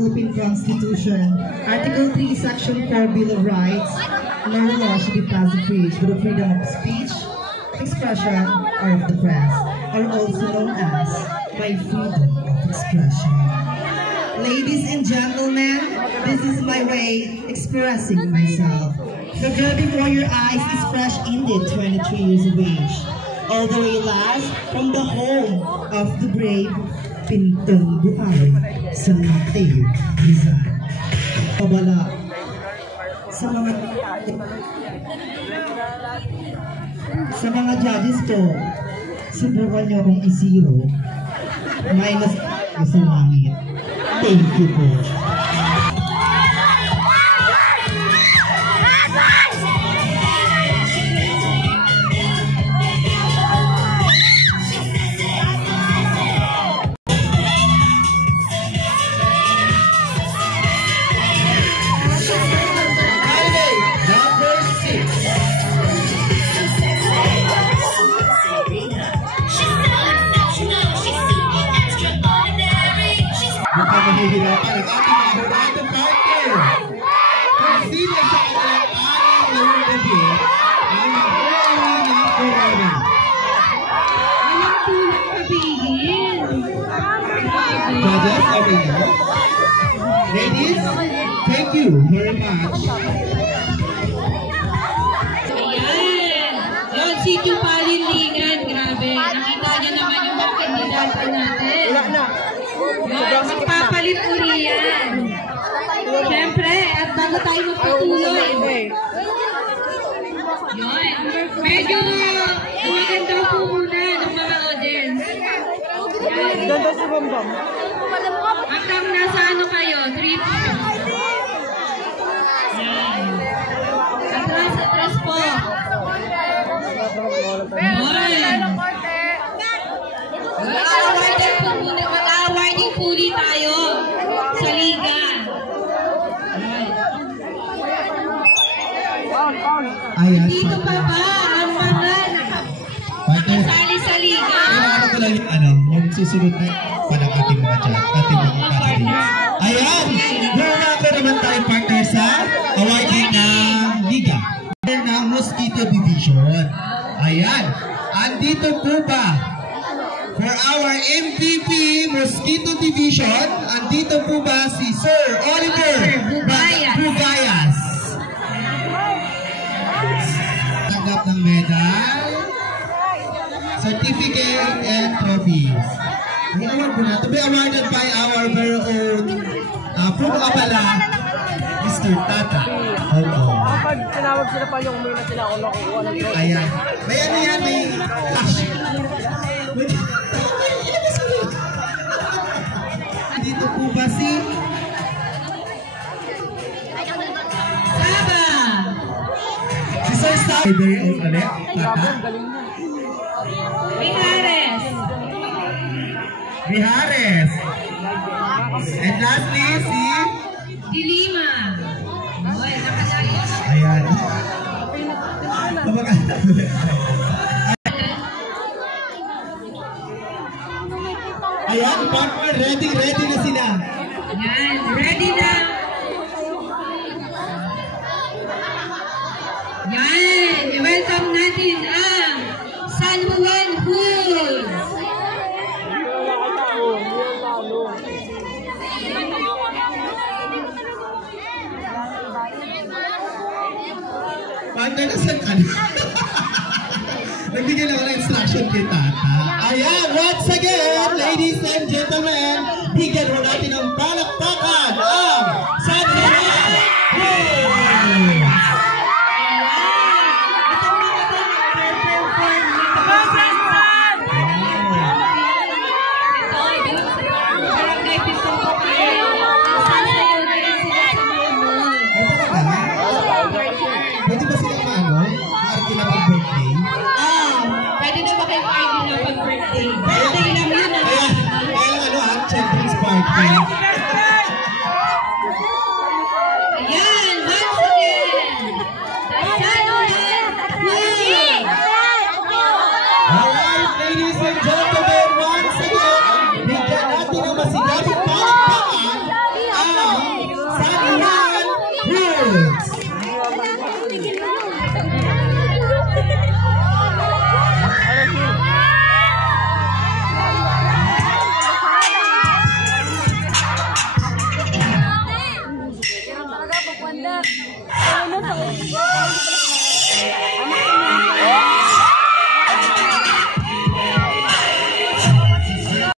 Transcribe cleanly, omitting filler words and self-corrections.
Philippine Constitution, Article 3, Section 4, Bill of Rights, no law should be passed to preach with the freedom of speech, expression, or of the press, or also known as my freedom of expression. Ladies and gentlemen, this is my way expressing myself. The girl before your eyes is fresh indeed, 23 years of age. All the way last from the home of the brave Pintong Buhay sa Mateo, Rizal. Pabala sa mga judges po, subukan nyo akong i-zero minus sa langit. Thank you po. Mahihirapan ang ating abogado partner. Presida sa kanilang ating ngayong gabi ang Erwin Corona. Alam po lang sabihin. Judges, okay na? Ladies, thank you very much. Ayan. Lord Sitio Palinlingan. Grabe. Nakita niyo naman yung mga kandidato natin. Wala na. Magpapalit uli yan. Siyempre, at bago tayo magpatuloy. Yun. Medyo maganda po muna ng mga audience. Ganda si Bambam. Hanggang nasa ano kayo? 3 po. Yan. Atras po. Mag-awarding puli tayo sa liga. Ayan. Dito pa ba ang mga nakasali sa liga? Ano ko lang yung susunod na parang ating mga chat, ating mga partners. Ayan! Nurako naman tayo partner sa awarding na liga ng Mosquito Division. Ayan! Andito po ba for our MVP Mosquito Division, andito po ba si Sir Oliver Bugayas? Tanggap ng medal, certificate, and trophies. Ang award po na to be awarded by our very own Pumapala, Mr. Tata. Kapag tinawag sila pa yung may na sila ako nakukuha ng trophy. Ayan. May ano yan, may cash. Dito po ba si Saba! Si Sir Saba. Very own ulit, Tata. Mijares. And lastly, si Dilima. Oy, nakalayo. ayan. Ayan, partner, ready na sila. Yan, ready na. Yan, welcome natin ang San Juan Hoods. Partner, nasan ka na? Nagbigay lang ako ng instruction kay Tata. Ayan, once again, ladies and gentlemen, bigyan mo natin ang palakpakan ang San Juan Hoods! Pwede ba sila ma-arki na pag-birthday? Pwede na ba kayo party na pag-birthday? Birthday lang yun. Kaya lang children's party.